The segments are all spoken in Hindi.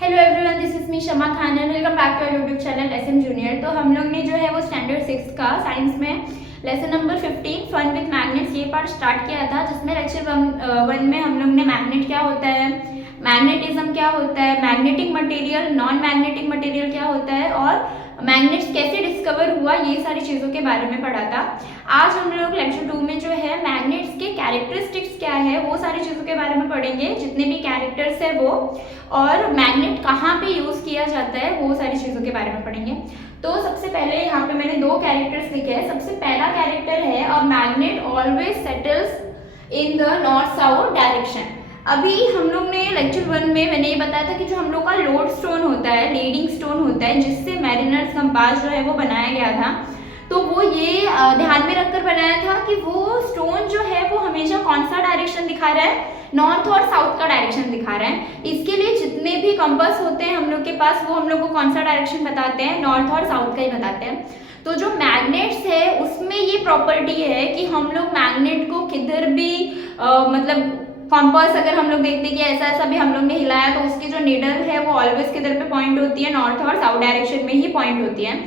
Hello everyone, this is me Shama Khan and welcome back to our YouTube channel SM junior. तो हम लोग ने जो है वो स्टैंडर्ड 6 का साइंस में lesson number 15 fun with magnets ये पार्ट स्टार्ट किया था, जिसमें लेक्चर 1 में हम लोग ने मैग्नेट क्या होता है, मैग्नेटिज्म क्या होता है, magnetic material, non magnetic material क्या होता है और मैग्नेट्स कैसे डिस्कवर हुआ, ये सारी चीज़ों के बारे में पढ़ा था। आज हम लोग लेक्चर 2 में जो है मैग्नेट्स के कैरेक्टरिस्टिक्स क्या है वो सारी चीज़ों के बारे में पढ़ेंगे, जितने भी कैरेक्टर्स है वो, और मैग्नेट कहाँ पे यूज़ किया जाता है वो सारी चीज़ों के बारे में पढ़ेंगे। तो सबसे पहले यहाँ पे मैंने दो कैरेक्टर्स लिखे हैं। सबसे पहला कैरेक्टर है a magnet always settles in the north south direction. अभी हम लोग ने लेक्चर 1 में मैंने ये बताया था कि जो हम लोग का लोड स्टोन होता है, लीडिंग स्टोन होता है, जिससे मैरिनर्स कंपास जो है वो बनाया गया था, तो वो ये ध्यान में रखकर बनाया था कि वो स्टोन जो है वो हमेशा कौन सा डायरेक्शन दिखा रहा है, नॉर्थ और साउथ का डायरेक्शन दिखा रहा है। इसके लिए जितने भी कंपास होते हैं हम लोग के पास, वो हम लोग को कौन सा डायरेक्शन बताते हैं, नॉर्थ और साउथ का ही बताते हैं। तो जो मैग्नेट्स है उसमें ये प्रॉपर्टी है कि हम लोग मैग्नेट को किधर भी मतलब कॉम्पास अगर हम लोग देखते हैं कि ऐसा ऐसा भी हम लोग ने हिलाया तो उसकी जो नीडल है वो ऑलवेज किधर पे पॉइंट होती है, नॉर्थ और साउथ डायरेक्शन में ही पॉइंट होती है।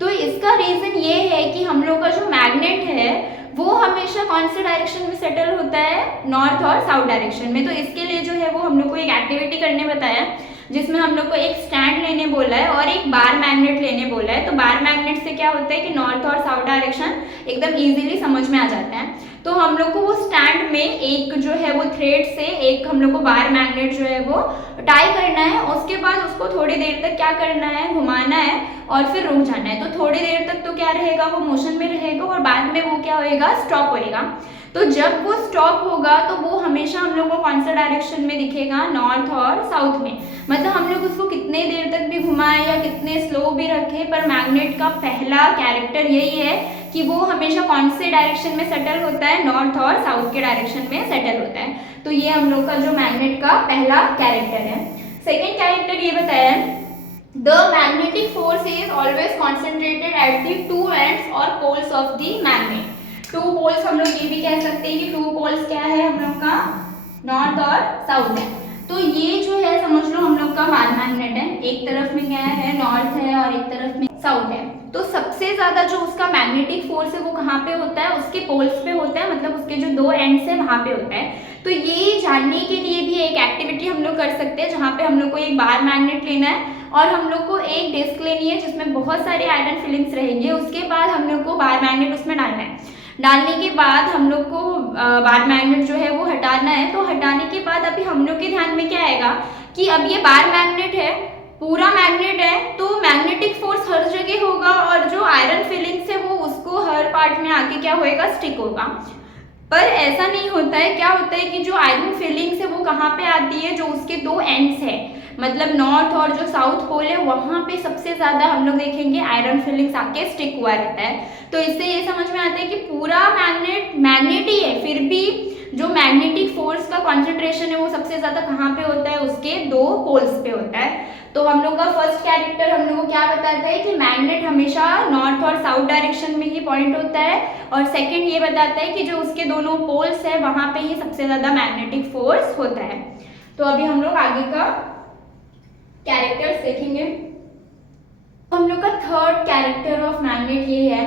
तो इसका रीजन ये है कि हम लोग का जो मैग्नेट है वो हमेशा कौन से डायरेक्शन में सेटल होता है, नॉर्थ और साउथ डायरेक्शन में। तो इसके लिए जो है वो हम लोग को एक एक्टिविटी करने बताया, जिसमें हम लोग को एक स्टैंड लेने बोला है और एक बार मैग्नेट लेने बोला है। तो बार मैग्नेट से क्या होता है कि नॉर्थ और साउथ डायरेक्शन एकदम इजीली समझ में आ जाता है। तो हम लोग को वो स्टैंड में एक जो है वो थ्रेड से एक हम लोग को बार मैग्नेट जो है वो टाई करना है। उसके बाद उसको थोड़ी देर तक क्या करना है, घुमाना है और फिर रुक जाना है। तो थोड़ी देर तक तो क्या रहेगा, वो मोशन में रहेगा और बाद में वो क्या होएगा, स्टॉप होएगा। तो जब वो स्टॉप होगा तो वो हमेशा हम लोग को कौन सा डायरेक्शन में दिखेगा, नॉर्थ और साउथ में। मतलब हम लोग उसको कितने देर तक भी घुमाएं या कितने स्लो भी रखें, पर मैग्नेट का पहला कैरेक्टर यही है कि वो हमेशा कौन से डायरेक्शन में सेटल होता है, नॉर्थ और साउथ के डायरेक्शन में सेटल होता है। तो ये हम लोग का जो मैग्नेट का पहला कैरेक्टर है। सेकेंड कैरेक्टर ये बताया है, the magnetic force is always concentrated at the two ends और poles of the magnet. Two poles हम लोग ये भी कह सकते हैं कि टू पोल्स क्या है हम लोग का, नॉर्थ और साउथ है। तो ये जो है समझ लो हम लोग का बार मैग्नेट है, एक तरफ में क्या है, नॉर्थ है और एक तरफ में साउथ है। तो सबसे ज्यादा जो उसका मैग्नेटिक फोर्स है वो कहाँ पे होता है, उसके पोल्स पे होता है, मतलब उसके जो दो एंड्स है वहां पे होता है। तो ये जानने के लिए भी एक एक्टिविटी हम लोग कर सकते हैं, जहाँ पे हम लोग को एक बार मैग्नेट लेना है और हम लोग को एक डिस्क लेनी है जिसमें बहुत सारे आयरन फिलिंग्स रहेंगे। उसके बाद हम लोग को बार मैग्नेट उसमें डालना है। डालने के बाद हम लोग को बार मैग्नेट जो है वो हटाना है। तो हटाने के बाद अभी हम लोग के ध्यान में क्या आएगा कि अब ये बार मैग्नेट है, पूरा मैग्नेट है, तो मैग्नेटिक फोर्स हर जगह होगा और जो आयरन फिलिंग्स है वो उसको हर पार्ट में आके क्या होएगा, स्टिक होगा। पर ऐसा नहीं होता है। क्या होता है कि जो आयरन फिलिंग्स है वो कहाँ पे आती है, जो उसके दो एंड्स है, मतलब नॉर्थ और जो साउथ पोल है वहां पे सबसे ज्यादा हम लोग देखेंगे आयरन फिलिंग्स आके स्टिक हुआ रहता है। तो इससे ये समझ में आता है कि पूरा मैग्नेट ही है, फिर भी जो मैग्नेटिक फोर्स का कॉन्सेंट्रेशन है वो सबसे ज्यादा कहाँ पे होता है, उसके दो पोल्स पे होता है। तो हम लोग का फर्स्ट कैरेक्टर हम लोग को क्या बताता है कि मैग्नेट हमेशा नॉर्थ और साउथ डायरेक्शन में ही पॉइंट होता है, और सेकंड ये बताता है कि जो उसके दोनों पोल्स है वहां पे ही सबसे ज्यादा मैग्नेटिक फोर्स होता है। तो अभी हम लोग आगे का कैरेक्टर्स देखेंगे। हम लोग का थर्ड कैरेक्टर ऑफ मैग्नेट ये है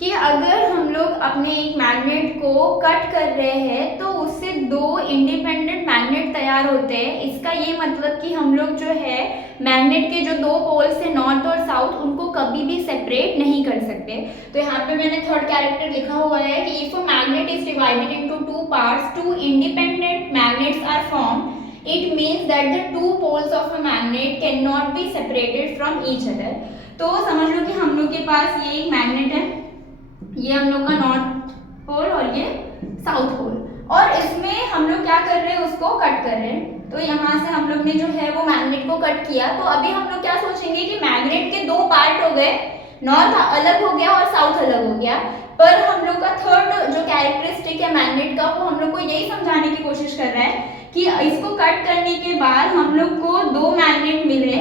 कि अगर हम लोग अपने एक मैग्नेट को कट कर रहे हैं तो उससे दो इंडिपेंडेंट मैग्नेट तैयार होते हैं। इसका ये मतलब कि हम लोग जो है मैग्नेट के जो दो पोल्स है, नॉर्थ और साउथ, उनको कभी भी सेपरेट नहीं कर सकते। तो यहाँ पे मैंने थर्ड कैरेक्टर लिखा हुआ है कि if a magnet is divided into two parts, two independent magnets are formed, it means that the two poles of a magnet cannot be separated from each other। तो समझ लो कि हम लोग के पास ये एक मैग्नेट है, ये हम लोग का नॉर्थ पोल और ये साउथ पोल, और इसमें हम लोग क्या कर रहे हैं, उसको कट कर रहे हैं। तो यहाँ से हम लोग ने जो है वो मैग्नेट को कट किया। तो अभी हम लोग क्या सोचेंगे कि मैग्नेट के दो पार्ट हो गए, नॉर्थ अलग हो गया और साउथ अलग हो गया। पर हम लोग का थर्ड जो कैरेक्टरिस्टिक है मैग्नेट का, वो हम लोग को यही समझाने की कोशिश कर रहा है कि इसको कट करने के बाद हम लोग को दो मैग्नेट मिले,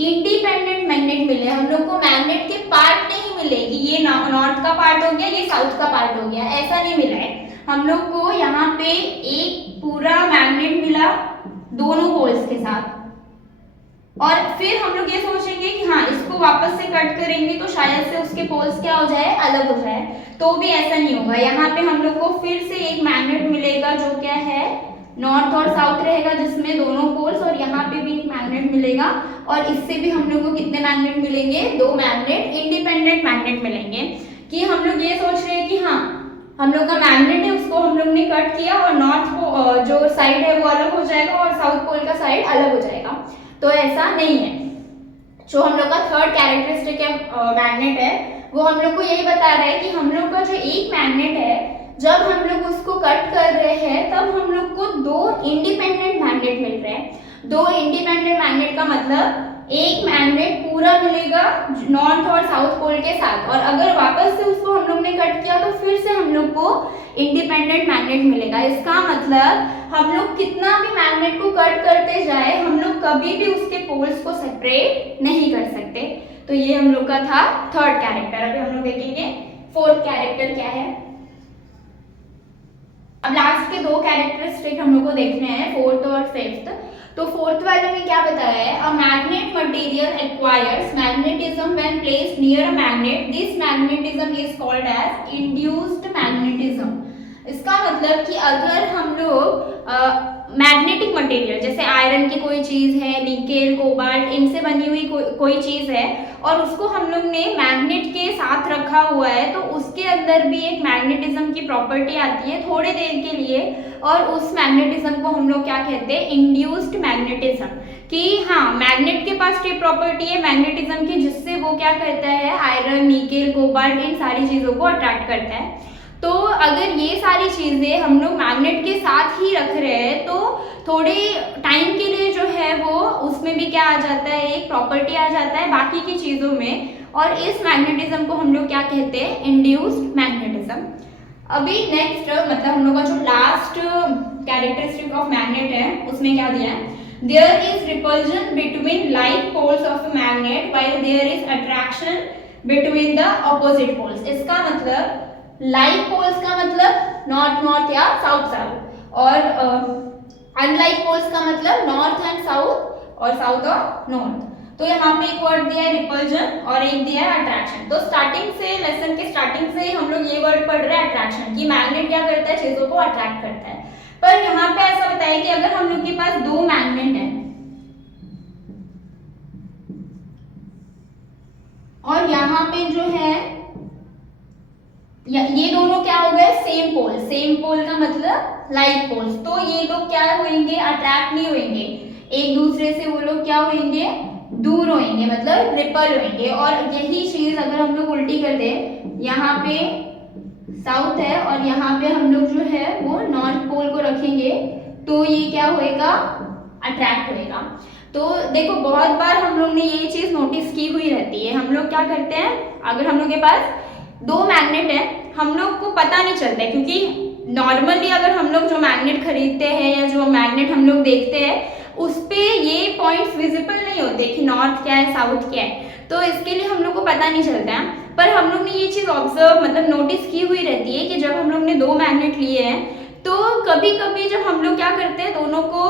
इंडिपेंडेंट मैग्नेट मिले। हम लोग को मैग्नेट के पार्ट नहीं मिले कि ये नॉर्थ का पार्ट हो गया, ये साउथ का पार्ट हो गया, ऐसा नहीं मिला है। हम लोग को यहाँ पे एक पूरा मैग्नेट मिला दोनों पोल्स के साथ, और फिर हम लोग ये सोचेंगे कि हाँ इसको वापस से कट करेंगे तो शायद से उसके पोल्स क्या हो जाए, अलग हो जाए, तो भी ऐसा नहीं होगा। यहाँ पे हम लोग को फिर से एक मैग्नेट मिलेगा जो क्या है नॉर्थ और साउथ रहेगा, जिसमें दोनों पोल्स, और यहाँ पे भी एक मैग्नेट मिलेगा, और इससे भी हम लोग को कितने मैग्नेट मिलेंगे, 2 मैग्नेट, इंडिपेंडेंट मैग्नेट मिलेंगे। कि हम लोग ये सोच रहे हैं कि हाँ हम लोग का मैग्नेट है उसको हम लोग ने कट किया और नॉर्थ को जो साइड है वो अलग हो जाएगा और साउथ पोल का साइड अलग हो जाएगा, तो ऐसा नहीं है। जो हम लोग का थर्ड कैरेक्टरिस्टिक है मैग्नेट है, वो हम लोग को यही बता रहा है कि हम लोग का जो एक मैग्नेट है जब हम लोग उसको कट कर रहे हैं तब हम लोग को 2 इंडिपेंडेंट मैग्नेट मिल रहे हैं। 2 इंडिपेंडेंट मैग्नेट का मतलब एक मैग्नेट पूरा मिलेगा नॉर्थ और साउथ पोल के साथ, और अगर वापस से उसको हम लोग ने कट किया तो फिर से हम लोग को इंडिपेंडेंट मैग्नेट मिलेगा। इसका मतलब हम लोग कितना भी मैग्नेट को कट करते जाए हम लोग कभी भी उसके पोल्स को सेपरेट नहीं कर सकते। तो ये हम लोग का था थर्ड कैरेक्टर। अभी हम लोग देखेंगे फोर्थ कैरेक्टर क्या है। अब लास्ट के 2 कैरेक्टरिस्टिक हम लोग को देखने हैं, फोर्थ और फिफ्थ। तो फोर्थ वाले में क्या बताया है, a magnet material acquires magnetism when placed near a magnet, this magnetism is called as induced magnetism. इसका मतलब कि अगर हम लोग मैग्नेटिक मटेरियल जैसे आयरन की कोई चीज है, निकेल, कोबाल्ट, इनसे बनी हुई कोई चीज है और उसको हम लोग ने मैग्नेट के साथ रखा हुआ है, तो उसके अंदर भी एक मैग्नेटिज्म की प्रॉपर्टी आती है थोड़ी देर के लिए, और उस मैग्नेटिज्म को हम लोग क्या कहते हैं, इंड्यूस्ड मैग्नेटिज्म। कि हाँ मैग्नेट के पास ये प्रॉपर्टी है मैग्नेटिज्म की, जिससे वो क्या करता है आयरन, निकेल, कोबाल्ट, इन सारी चीजों को अट्रैक्ट करता है। तो अगर ये सारी चीजें हम लोग मैग्नेट के साथ ही रख रहे हैं तो थोड़े टाइम के लिए जो है वो उसमें भी क्या आ जाता है, एक प्रॉपर्टी आ जाता है बाकी की चीजों में, और इस मैग्नेटिज्म को हम लोग क्या कहते हैं, इंड्यूस्ड मैग्नेटिज्म। अभी नेक्स्ट मतलब हम लोग का जो लास्ट कैरेक्टरिस्टिक ऑफ मैग्नेट है उसमें क्या दिया है, there is repulsion between like poles of magnet while there is attraction between the opposite poles. इसका मतलब लाइक पोल्स का मतलब नॉर्थ नॉर्थ या साउथ साउथ, और अनलाइक पोल्स का मतलब नॉर्थ एंड साउथ और साउथ और नॉर्थ। तो यहाँ पे एक वर्ड दिया है रिपल्जन और एक दिया है अट्रैक्शन। तो स्टार्टिंग से लेसन के स्टार्टिंग से हम लोग ये वर्ड पढ़ रहे हैं अट्रैक्शन, कि मैग्नेट क्या करता है, चीजों को अट्रैक्ट करता है। पर यहाँ पे ऐसा बताया कि अगर हम लोग के पास 2 मैग्नेट हैं और यहाँ पे जो है ये दोनों क्या हो गए, सेम पोल। सेम पोल का मतलब लाइक पोल्स, तो ये लोग क्या होंगे, अट्रैक्ट नहीं होंगे एक दूसरे से, वो लोग क्या होंगे, दूर होंगे, मतलब रिपल होंगे। और यही चीज अगर हम लोग उल्टी कर दे, यहाँ पे साउथ है और यहाँ पे हम लोग जो है वो नॉर्थ पोल को रखेंगे, तो ये क्या होएगा, अट्रैक्ट होएगा। तो देखो बहुत बार हम लोग ने ये चीज नोटिस की हुई रहती है। हम लोग क्या करते हैं, अगर हम लोग के पास 2 मैग्नेट है हम लोग को पता नहीं चलता है, क्योंकि नॉर्मली अगर हम लोग जो मैग्नेट खरीदते हैं या जो मैग्नेट हम लोग देखते हैं उस पे ये पॉइंट्स विजिबल नहीं होते कि नॉर्थ क्या है साउथ क्या है, तो इसके लिए हम लोग को पता नहीं चलता है। पर हम लोग ने ये चीज ऑब्जर्व मतलब नोटिस की हुई रहती है कि जब हम लोग ने 2 मैग्नेट लिए हैं तो कभी कभी जब हम लोग क्या करते हैं दोनों को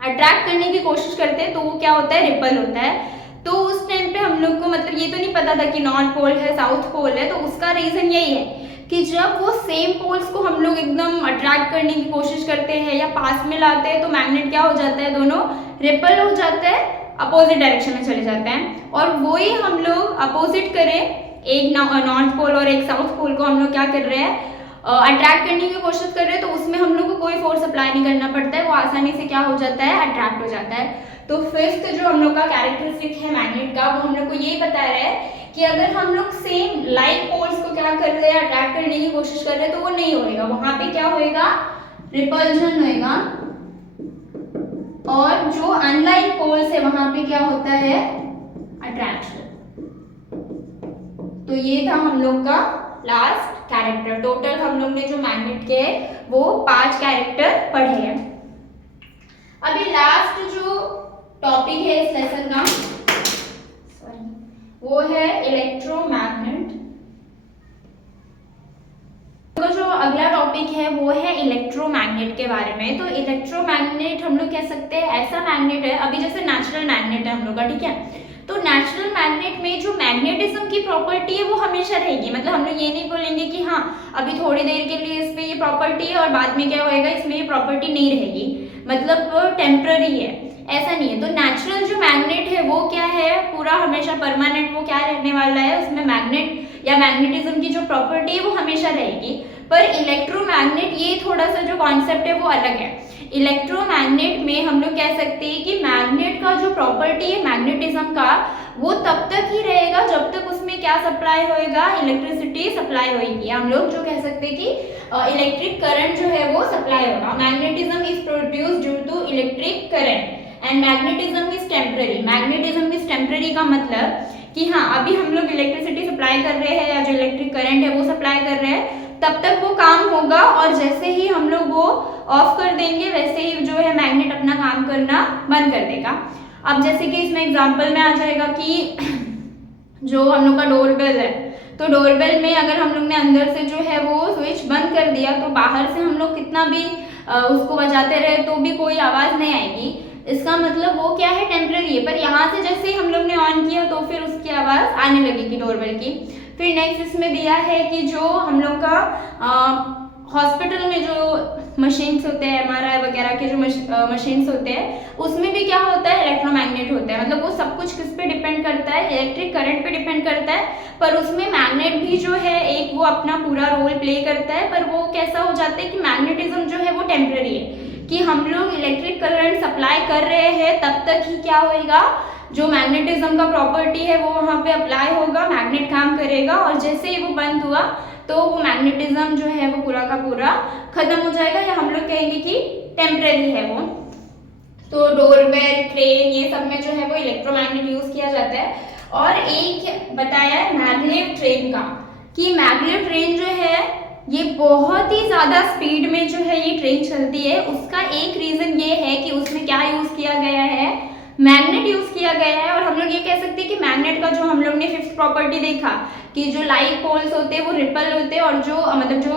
अट्रैक्ट करने की कोशिश करते हैं तो वो क्या होता है, रिपल होता है। तो उस टाइम पे हम लोग को मतलब ये तो नहीं पता था कि नॉर्थ पोल है साउथ पोल है, तो उसका रीजन यही है कि जब वो सेम पोल्स को हम लोग एकदम अट्रैक्ट करने की कोशिश करते हैं या पास में लाते हैं तो मैग्नेट क्या हो जाता है, दोनों रिपल हो जाता है, अपोजिट डायरेक्शन में चले जाते हैं। और वही हम लोग अपोजिट करें, एक नॉर्थ पोल और एक साउथ पोल को हम लोग क्या कर रहे हैं, अट्रैक्ट करने की कोशिश कर रहे हैं, तो उसमें हम लोग को कोई फोर्स अप्लाई नहीं करना पड़ता है, वो आसानी से क्या हो जाता है, अट्रैक्ट हो जाता है। तो फिफ्थ जो हम लोग का कैरेक्टरिस्टिक है मैग्नेट का, वो हम लोग को ये बता रहा है कि अगर हम लोग सेम लाइक पोल्स को क्या कर रहे हैं, अट्रैक्ट करने की कोशिश कर रहे हैं, तो वो नहीं होएगा, वहां पे क्या होएगा, रिपल्जन होएगा। और जो अनलाइक पोल्स है वहां पे क्या होता है, अट्रैक्शन। तो ये था हम लोग का लास्ट कैरेक्टर। टोटल हम लोग ने जो मैग्नेट के वो 5 कैरेक्टर पढ़े हैं। अभी लास्ट जो टॉपिक है इस लेसन का वो है इलेक्ट्रोमैग्नेट। तो जो अगला टॉपिक टॉपिक है वो है इलेक्ट्रोमैग्नेट के बारे में। तो इलेक्ट्रोमैग्नेट हम लोग कह सकते हैं ऐसा मैग्नेट है, अभी जैसे नेचुरल मैग्नेट है हम लोग का, ठीक है, तो नेचुरल मैग्नेट में जो मैग्नेटिज्म की प्रॉपर्टी है वो हमेशा रहेगी। मतलब हम लोग ये नहीं बोलेंगे कि हाँ अभी थोड़ी देर के लिए इस पे ये प्रॉपर्टी है और बाद में क्या होएगा इसमें ये प्रॉपर्टी नहीं रहेगी, मतलब टेम्पररी है, ऐसा नहीं है। तो नेचुरल जो मैग्नेट है वो क्या है, पूरा हमेशा परमानेंट वो क्या रहने वाला है, उसमें मैग्नेट या मैग्नेटिज्म की जो प्रॉपर्टी है वो हमेशा रहेगी। पर इलेक्ट्रोमैग्नेट ये थोड़ा सा जो कॉन्सेप्ट है वो अलग है। इलेक्ट्रोमैग्नेट में हम लोग कह सकते हैं कि मैग्नेट का जो प्रॉपर्टी है मैग्नेटिज्म का वो तब तक ही रहेगा जब तक उसमें क्या सप्लाई होएगा, इलेक्ट्रिसिटी सप्लाई होगी। हम लोग जो कह सकते हैं कि इलेक्ट्रिक करंट जो है वो सप्लाई होगा। Magnetism is produce due to electric current and magnetism is temporary. Magnetism is temporary का मतलब कि हाँ अभी हम लोग इलेक्ट्रिसिटी सप्लाई कर रहे हैं या जो इलेक्ट्रिक करंट है वो सप्लाई कर रहे हैं, तब तक वो काम होगा और जैसे ही हम लोग वो ऑफ कर देंगे वैसे ही जो है मैग्नेट अपना काम करना बंद कर देगा। अब जैसे कि इसमें एग्जांपल में आ जाएगा कि जो हम लोग का डोरबेल है, तो डोरबेल में अगर हम लोग ने अंदर से जो है वो स्विच बंद कर दिया तो बाहर से हम लोग कितना भी उसको बजाते रहे तो भी कोई आवाज़ नहीं आएगी। इसका मतलब वो क्या है, टेम्पररी है। पर यहाँ से जैसे ही हम लोग ने ऑन किया तो फिर उसकी आवाज़ आने लगेगी डोरबेल की। फिर नेक्स्ट इसमें दिया है कि जो हम लोग का हॉस्पिटल में जो मशीन्स होते हैं, MRI वगैरह के जो मशीन्स होते हैं उसमें भी क्या होता है, इलेक्ट्रोमैग्नेट होता है। मतलब वो सब कुछ किस पे डिपेंड करता है, इलेक्ट्रिक करंट पे डिपेंड करता है, पर उसमें मैग्नेट भी जो है एक वो अपना पूरा रोल प्ले करता है। पर वो कैसा हो जाता है कि मैग्नेटिज्म जो है वो टेम्पररी है, कि हम लोग इलेक्ट्रिक करंट सप्लाई कर रहे हैं तब तक ही क्या होएगा, जो मैग्नेटिज्म का प्रॉपर्टी है वो वहाँ पे अप्लाई होगा, मैग्नेट काम करेगा और जैसे ही वो बंद हुआ तो वो मैग्नेटिज्म जो है वो पूरा का पूरा खत्म हो जाएगा, या हम लोग कहेंगे कि टेम्पररी है वो। तो डोरबेल, ट्रेन, ये सब में जो है वो इलेक्ट्रोमैग्नेट यूज किया जाता है। और एक बताया है मैग्लेव ट्रेन का, कि मैग्लेव ट्रेन जो है ये बहुत ही ज़्यादा स्पीड में जो है ये ट्रेन चलती है। उसका एक रीज़न ये है कि उसमें क्या यूज़ किया गया है, मैग्नेट यूज़ किया गया है। और हम लोग ये कह सकते हैं कि मैग्नेट का जो हम लोग ने फिफ्थ प्रॉपर्टी देखा कि जो लाइक पोल्स होते हैं वो रिपल होते हैं और जो मतलब जो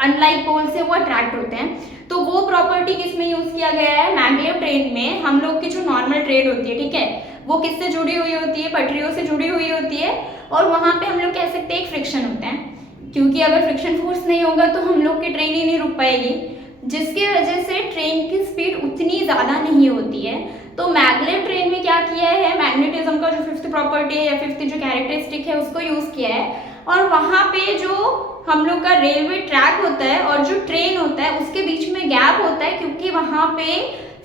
अनलाइक पोल्स है वो अट्रैक्ट होते हैं, तो वो प्रॉपर्टी किसमें यूज़ किया गया है, मैग्लेव ट्रेन में। हम लोग की जो नॉर्मल ट्रेन होती है, ठीक है, वो किससे जुड़ी हुई होती है, पटरियों से जुड़ी हुई होती है, और वहाँ पे हम लोग कह सकते हैं एक फ्रिक्शन होता है, क्योंकि अगर फ्रिक्शन फोर्स नहीं होगा तो हम लोग की ट्रेन ही नहीं रुक पाएगी, जिसकी वजह से ट्रेन की स्पीड उतनी ज़्यादा नहीं होती है। तो मैग्लेव ट्रेन में क्या किया है, मैग्नेटिज्म का जो फिफ्थ प्रॉपर्टी है या फिफ्थ जो कैरेक्टरिस्टिक है उसको यूज़ किया है, और वहाँ पे जो हम लोग का रेलवे ट्रैक होता है और जो ट्रेन होता है उसके बीच में गैप होता है, क्योंकि वहाँ पे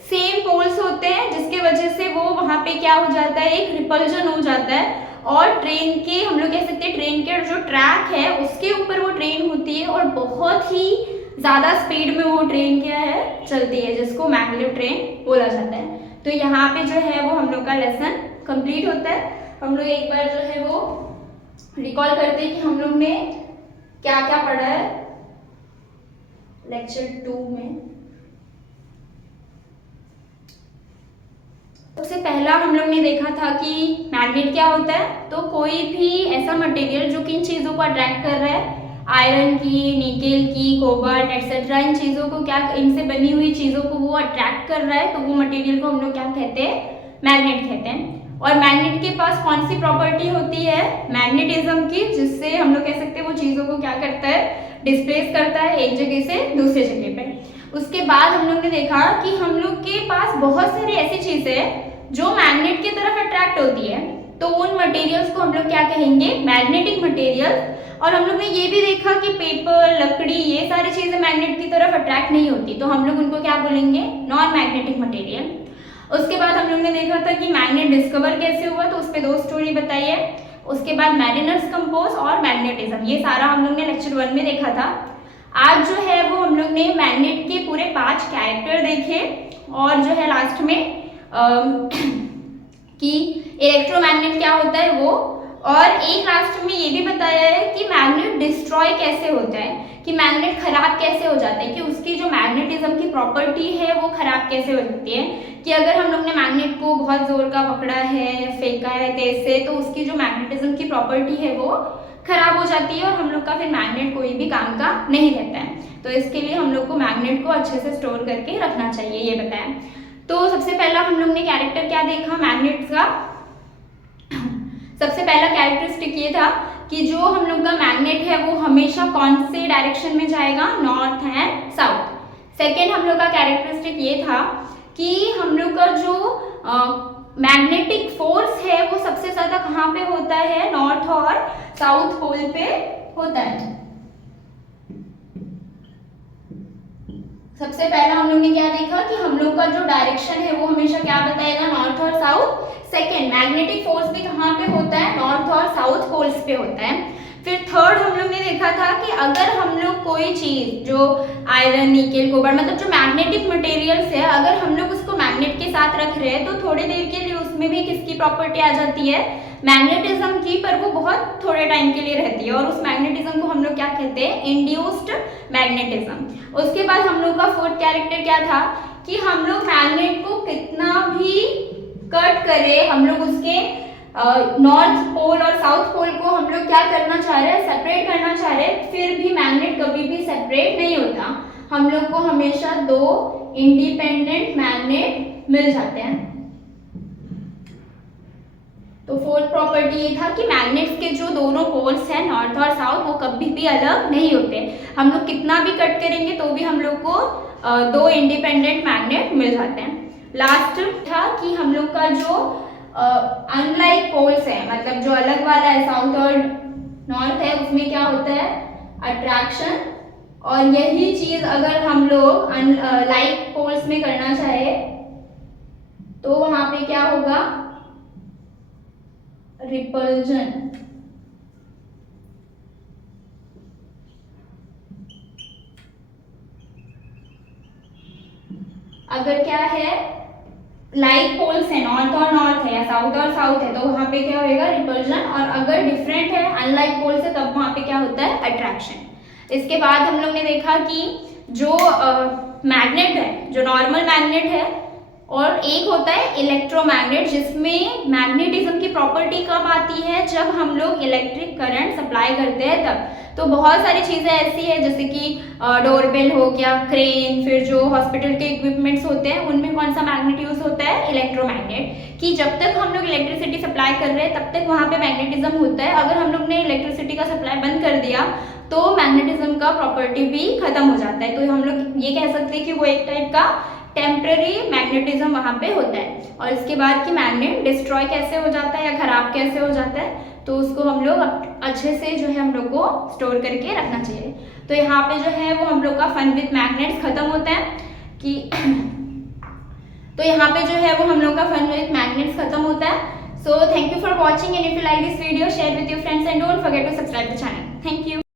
सेम पोल्स होते हैं, जिसके वजह से वो वहाँ पे क्या हो जाता है, एक रिपल्जन हो जाता है, और ट्रेन के हम लोग कह सकते हैं ट्रेन के जो ट्रैक है उसके ऊपर वो ट्रेन होती है और बहुत ही ज़्यादा स्पीड में वो ट्रेन क्या है चलती है, जिसको मैग्लेव ट्रेन बोला जाता है। तो यहाँ पे जो है वो हम लोग का लेसन कंप्लीट होता है। हम लोग एक बार जो है वो रिकॉल करते हैं कि हम लोग ने क्या क्या पढ़ा है लेक्चर 2 में। सबसे पहला हम लोग ने देखा था कि मैग्नेट क्या होता है, तो कोई भी ऐसा मटेरियल जो किन चीज़ों को अट्रैक्ट कर रहा है, आयरन की, निकेल की, कोबाल्ट एक्सेट्रा, इन चीज़ों को क्या, इनसे बनी हुई चीज़ों को वो अट्रैक्ट कर रहा है, तो वो मटेरियल को हम लोग क्या कहते हैं, मैग्नेट कहते हैं। और मैग्नेट के पास कौन सी प्रॉपर्टी होती है, मैग्नेटिज्म की, जिससे हम लोग कह सकते हैं वो चीज़ों को क्या करता है, डिस्प्लेस करता है एक जगह से दूसरे जगह पे। उसके बाद हम लोग ने देखा कि हम लोग के पास बहुत सारी ऐसी चीज़ें हैं जो मैग्नेट की तरफ अट्रैक्ट होती है, तो उन मटेरियल्स को हम लोग क्या कहेंगे, मैग्नेटिक मटेरियल। और हम लोग ने ये भी देखा कि पेपर, लकड़ी, ये सारी चीज़ें मैग्नेट की तरफ अट्रैक्ट नहीं होती, तो हम लोग उनको क्या बोलेंगे, नॉन मैग्नेटिक मटेरियल। उसके बाद हम लोग ने देखा था कि मैग्नेट डिस्कवर कैसे हुआ, तो उस पर 2 स्टोरी बताई है। उसके बाद मैरिनर्स कंपोज और मैग्नेटिज्म, ये सारा हम लोग ने लेक्चर 1 में देखा था। आज जो है वो हम लोग ने मैग्नेट के पूरे 5 कैरेक्टर देखे, और जो है लास्ट में कि इलेक्ट्रोमैग्नेट क्या होता है वो, और एक लास्ट में ये भी बताया है कि मैग्नेट डिस्ट्रॉय कैसे होता है, कि मैग्नेट खराब कैसे हो जाता है, कि उसकी जो मैग्नेटिज्म की प्रॉपर्टी है वो खराब कैसे हो जाती है, कि अगर हम लोग ने मैग्नेट को बहुत जोर का पकड़ा है, फेंका है तेज से, तो उसकी जो मैग्नेटिज्म की प्रॉपर्टी है वो खराब हो जाती है और हम लोग का फिर मैग्नेट कोई भी काम का नहीं रहता है। तो इसके लिए हम लोग को मैग्नेट को अच्छे से स्टोर करके रखना चाहिए, ये बताया। तो सबसे पहला हम लोग ने कैरेक्टर क्या देखा मैग्नेट्स का, सबसे पहला कैरेक्टरिस्टिक ये था कि जो हम लोग का मैग्नेट है वो हमेशा कौन से डायरेक्शन में जाएगा, नॉर्थ एंड साउथ। सेकेंड हम लोग का कैरेक्टरिस्टिक ये था कि हम लोग का जो मैग्नेटिक फोर्स है वो सबसे ज्यादा कहाँ पे होता है, नॉर्थ और साउथ पोल पे होता है। सबसे पहला हम लोग ने क्या देखा कि हम लोग का जो डायरेक्शन है वो हमेशा क्या बताएगा, नॉर्थ और साउथ। सेकेंड, मैग्नेटिक फोर्स भी कहाँ पे होता है, नॉर्थ और साउथ पोल्स पे होता है। फिर थर्ड हम लोग ने देखा था कि अगर हम लोग कोई चीज जो आयरन, निकेल, कोबाल्ट मतलब जो मैग्नेटिक मटेरियल्स है, अगर हम लोग उसको मैग्नेट के साथ रख रहे हैं तो थोड़ी देर के लिए उसमें भी किसकी प्रॉपर्टी आ जाती है, मैग्नेटिज्म की, पर वो बहुत थोड़े टाइम के लिए रहती है और उस मैग्नेटिज्म को हम लोग क्या कहते हैं, इंड्यूस्ड मैग्नेटिज्म। उसके बाद हम लोग का फोर्थ कैरेक्टर क्या था कि हम लोग मैग्नेट को कितना भी कट करें, हम लोग उसके नॉर्थ पोल और साउथ पोल को हम लोग क्या करना चाह रहे हैं, सेपरेट करना चाह रहे हैं, फिर भी मैग्नेट कभी भी सेपरेट नहीं होता। हम लोग को हमेशा दो इंडिपेंडेंट मैग्नेट मिल जाते हैं। तो फोर्थ प्रॉपर्टी ये था कि मैग्नेट्स के जो दोनों पोल्स हैं, नॉर्थ और साउथ, वो कभी भी अलग नहीं होते। हम लोग कितना भी कट करेंगे तो भी हम लोग को दो इंडिपेंडेंट मैग्नेट मिल जाते हैं। लास्ट था कि हम लोग का जो अनलाइक पोल्स है, मतलब जो अलग वाला है साउथ और नॉर्थ है, उसमें क्या होता है, अट्रैक्शन। और यही चीज अगर हम लोग लाइक पोल्स में करना चाहे तो वहां पे क्या होगा, रिपल्जन। अगर क्या है, लाइक पोल्स है, नॉर्थ और नॉर्थ है या साउथ और साउथ है, तो वहां पे क्या होएगा, रिपल्जन। और अगर डिफरेंट है, अनलाइक पोल्स है, तब वहां पे क्या होता है, अट्रैक्शन। इसके बाद हम लोग ने देखा कि जो मैग्नेट है, जो नॉर्मल मैग्नेट है, और एक होता है इलेक्ट्रोमैग्नेट, जिसमें मैग्नेटिज्म की प्रॉपर्टी कब आती है, जब हम लोग इलेक्ट्रिक करंट सप्लाई करते हैं तब। तो बहुत सारी चीज़ें ऐसी है जैसे कि डोरबेल हो गया, क्रेन, फिर जो हॉस्पिटल के इक्विपमेंट्स होते हैं उनमें कौन सा मैग्नेट यूज होता है, इलेक्ट्रोमैग्नेट। कि जब तक हम लोग इलेक्ट्रिसिटी सप्लाई कर रहे हैं तब तक वहाँ पे मैग्नेटिज्म होता है। अगर हम लोग ने इलेक्ट्रिसिटी का सप्लाई बंद कर दिया तो मैग्नेटिज्म का प्रॉपर्टी भी खत्म हो जाता है। तो हम लोग ये कह सकते हैं कि वो एक टाइप का टेम्पररी मैग्नेटिज्म वहाँ पे होता है। और इसके बाद कि मैग्नेट डिस्ट्रॉय कैसे हो जाता है या खराब कैसे हो जाता है, तो उसको हम लोग अच्छे से जो है हम लोग को स्टोर करके रखना चाहिए। तो यहाँ पे जो है वो हम लोग का फन विथ मैग्नेट्स खत्म होता है कि तो यहाँ पे जो है वो हम लोग का फन विथ मैग्नेट्स खत्म होता है। So thank you for watching, and if you like this video share with your friends and don't forget to subscribe the channel. Thank you.